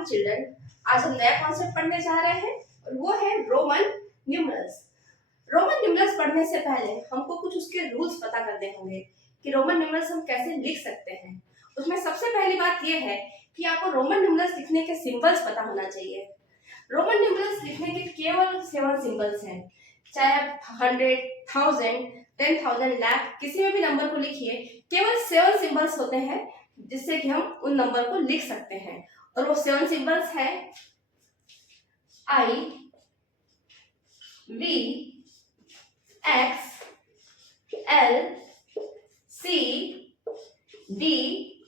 Morning children. आज हम नया कॉन्सेप्ट पढ़ने जा रहे हैं और वो है रोमन न्यूमरल्स। रोमन न्यूमरल्स पढ़ने से पहले हमको कुछ उसके रूल्स पता करने होंगे कि रोमन न्यूमरल्स हम कैसे लिख सकते हैं। उसमें सबसे पहली बात यह है कि आपको रोमन न्यूमरल्स लिखने के सिंबल्स पता होना चाहिए। रोमन न्यूमरल्स लिखने के केवल 7 सिंबल्स हैं। चाहे आप 100, 1000, 10,000, लाख किसी में भी नंबर को लिखिए, केवल 7 सिंबल्स होते हैं जिससे कि हम उन नंबर को लिख सकते हैं। और वो 7 सिंबल्स है I, V, X, L, C, D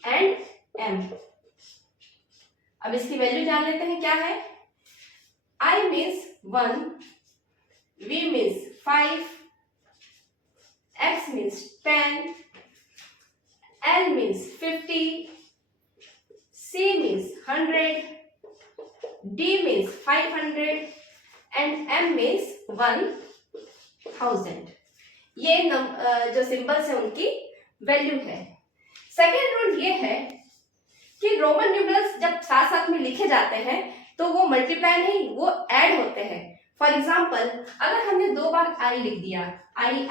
and M। अब इसकी वैल्यू जान लेते हैं क्या है। I means 1, V means 5, X means 10, L means 50, C means 100, D means 500 and M means 1000। ये जो सिंबल्स है उनकी वैल्यू है। सेकेंड रूल ये है कि रोमन न्यूमरल्स जब साथ साथ में लिखे जाते हैं तो वो मल्टीप्लाई नहीं, वो ऐड होते हैं। फॉर एग्जाम्पल, अगर हमने 2 बार I लिख दिया, I,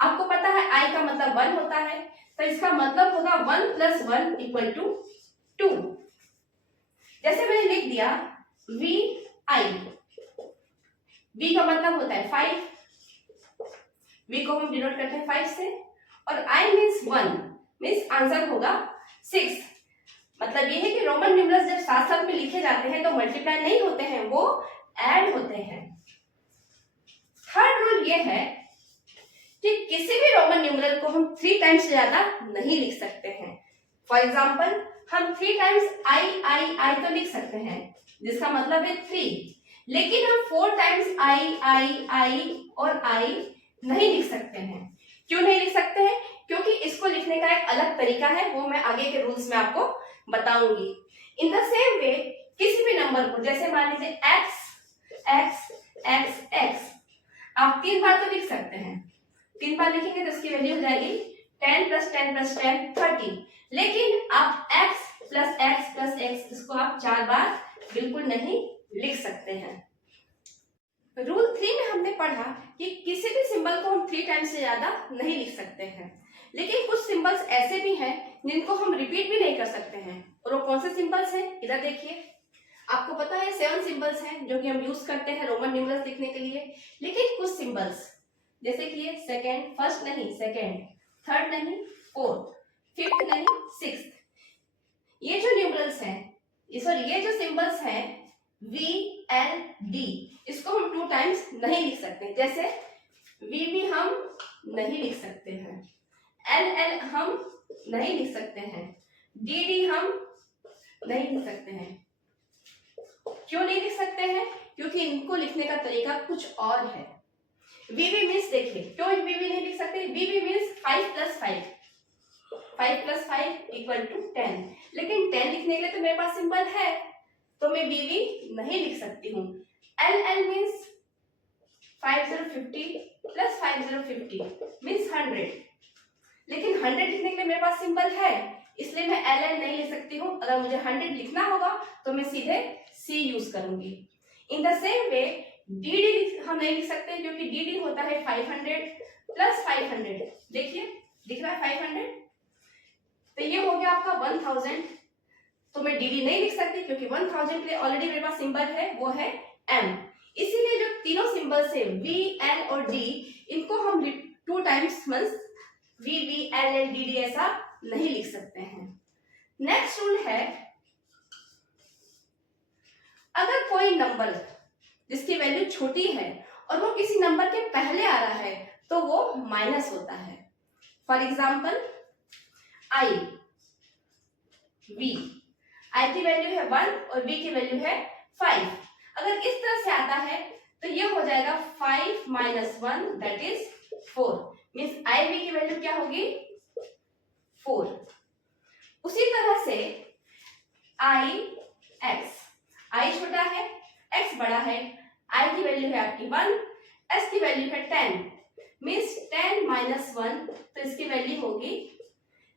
आपको पता है I का मतलब 1 होता है, तो इसका मतलब होगा 1 + 1 = 2। जैसे मैंने लिख दिया VI, V का मतलब होता है 5, V को हम डिनोट करते हैं 5 से, और I मीन्स 1 मीन्स आंसर होगा 6। मतलब ये है कि रोमन न्यूमरल्स जब साथ साथ में लिखे जाते हैं तो मल्टीप्लाई नहीं होते हैं, वो ऐड होते हैं। थर्ड रूल ये है कि किसी भी रोमन न्यूमरल को हम 3 टाइम्स से ज्यादा नहीं लिख सकते हैं। फॉर एग्जाम्पल, हम 3 टाइम्स I तो लिख सकते हैं जिसका मतलब है 3, लेकिन हम 4 टाइम्स I और I नहीं लिख सकते हैं। क्यों नहीं लिख सकते हैं? क्योंकि इसको लिखने का एक अलग तरीका है, वो मैं आगे के रूल्स में आपको बताऊंगी। इन द सेम वे किसी भी नंबर को, जैसे मान लीजिए x आप 3 बार तो लिख सकते हैं। 3 बार लिखेंगे तो इसकी वैल्यू हो जाएगी 10 + 10 + 10 30। लेकिन आप x + x + x इसको आप 4 बार बिल्कुल नहीं लिख सकते हैं। रूल 3 में हमने पढ़ा कि किसी भी सिंबल को हम 3 टाइम्स से ज्यादा नहीं लिख सकते हैं, लेकिन कुछ सिंबल्स ऐसे भी हैं जिनको हम रिपीट भी नहीं कर सकते हैं। और वो कौन से सिंबल्स हैं, इधर देखिए। आपको पता है 7 सिंबल्स हैं जो कि हम यूज करते हैं रोमन न्यूमरल्स लिखने के लिए, लेकिन कुछ सिंबल्स जैसे कि ये सेकेंड, फर्स्ट नहीं सेकेंड, थर्ड नहीं फोर्थ, फिफ्थ नहीं सिक्स्थ, ये जो न्यूमरल्स हैं, ये जो सिंबल्स हैं V, L, D, इसको हम 2 टाइम्स नहीं लिख सकते। जैसे V हम नहीं लिख सकते हैं, L हम नहीं लिख सकते हैं, D हम नहीं लिख सकते हैं। क्यों नहीं लिख सकते हैं? क्योंकि इनको लिखने का तरीका कुछ और है। VV मीन्स देखिए, क्यों VV नहीं लिख सकते? VV मीन्स 5 + 5, 5 + 5 = 10, लेकिन 10 लिखने के लिए तो मेरे पास सिंबल है, तो मैं VV नहीं लिख सकती हूँ। LL मीन्स 5050 + 5050 मीन्स 100, लेकिन 100 लिखने के लिए मेरे पास सिंबल है, इसलिए मैं LL नहीं लिख सकती हूँ। अगर मुझे 100 लिखना होगा तो मैं सीधे C यूज करूंगी। In the same way DD हम नहीं लिख सकते क्योंकि DD होता है 500 + 500। देखिए दिख रहा है 500, तो ये हो गया आपका 1000। तो मैं DD नहीं लिख सकती क्योंकि 1000 के लिए ऑलरेडी मेरे पास सिंबल है, वो है M। इसीलिए जो तीनों सिंबल्स है V, L और D, इनको हम 2 times means VV, LL, DD ऐसा नहीं लिख सकते हैं। नेक्स्ट रूल है, अगर कोई नंबर जिसकी वैल्यू छोटी है और वो किसी नंबर के पहले आ रहा है तो वो माइनस होता है। फॉर एग्जाम्पल, I की वैल्यू है 1 और V की वैल्यू है 5। अगर इस तरह से आता है तो ये हो जाएगा 5 - 1 दैट इज 4, मीन्स V की वैल्यू क्या होगी 4। उसी तरह से I छोटा है, X बड़ा है, I की वैल्यू है आपकी 1, S की वैल्यू है 10, मीन्स 10 - 1 तो इसकी वैल्यू होगी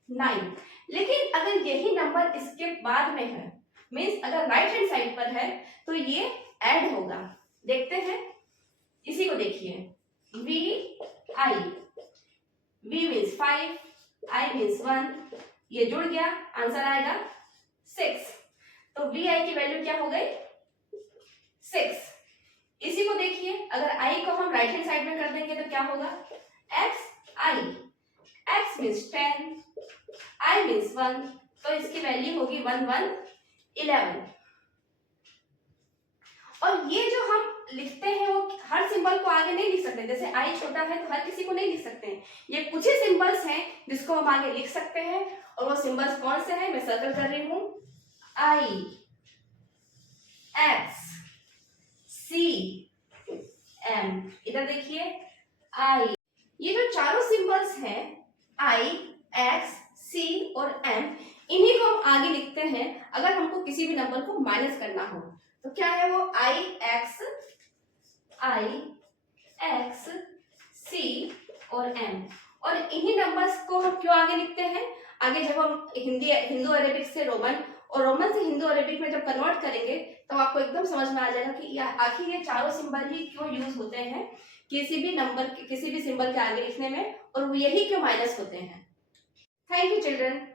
9। लेकिन अगर यही नंबर इसके बाद में है मीन्स अगर राइट हैंड साइड पर है तो ये ऐड होगा। देखते हैं, इसी को देखिए, V I, V means 5, I means 1, ये जुड़ गया, आंसर आएगा 6। तो वी आई की वैल्यू क्या हो गई 6। इसी को देखिए, अगर आई को हम राइट हैंड साइड में कर देंगे तो क्या होगा, एक्स आई, एक्स मीन्स 10, आई मीन्स 1, तो इसकी वैल्यू होगी 1 1 11। और ये जो हम लिखते हैं वो हर सिंबल को आगे नहीं लिख सकते, जैसे आई छोटा है तो हर किसी को नहीं लिख सकते हैं, ये कुछ ही सिंबल्स हैं जिसको हम आगे लिख सकते हैं। और वो सिंबल्स कौन से हैं, मैं सर्कल कर रही हूं, आई, एक्स, सी, एम, इधर देखिए आई। ये जो चारों सिंबल्स हैं आई, एक्स, सी और एम, इन्हीं को हम आगे लिखते हैं अगर हमको किसी भी नंबर को माइनस करना हो। तो क्या है वो, आई एक्स सी और एम। और इन्हीं नंबर्स को हम क्यों आगे लिखते हैं, आगे जब हम हिंदू अरेबिक से रोमन और रोमन से हिंदू अरेबिक में जब कन्वर्ट करेंगे तो आपको एकदम समझ में आ जाएगा कि आखिर ये चारों सिंबल ही क्यों यूज होते हैं किसी भी नंबर, किसी भी सिंबल के आगे लिखने में, और वो यही क्यों माइनस होते हैं। Thank you children.